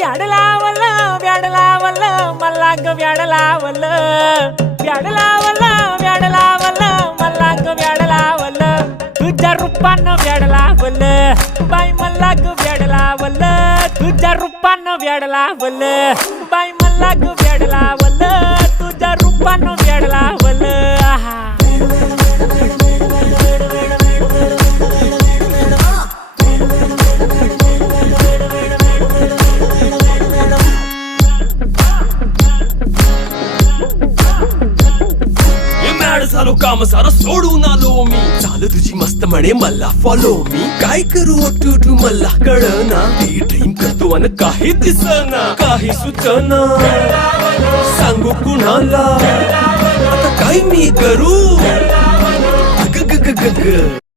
व्याड लावलं व्याड लावलं मला ग व्याड लावलं व्याड लावलं व्याड लावलं मला ग व्याड लावलं तुझ्या रूपानं व्याड लावलं बाई मला ग व्याड लावलं तुझ्या रूपानं व्याड लावलं बाई मला ग व्याड लावलं तुझ्या रूपानं व्याड लावलं आहा झालो काम सारं सोडून आलो मी चाल तुझी मस्त म्हणे मला फॉलो मी काय करू टू मला कळना ती ड्रीम करतो आणि काही दिसना काही सुचना सांगू कुणाला आता काय मी करू ग ग ग ग ग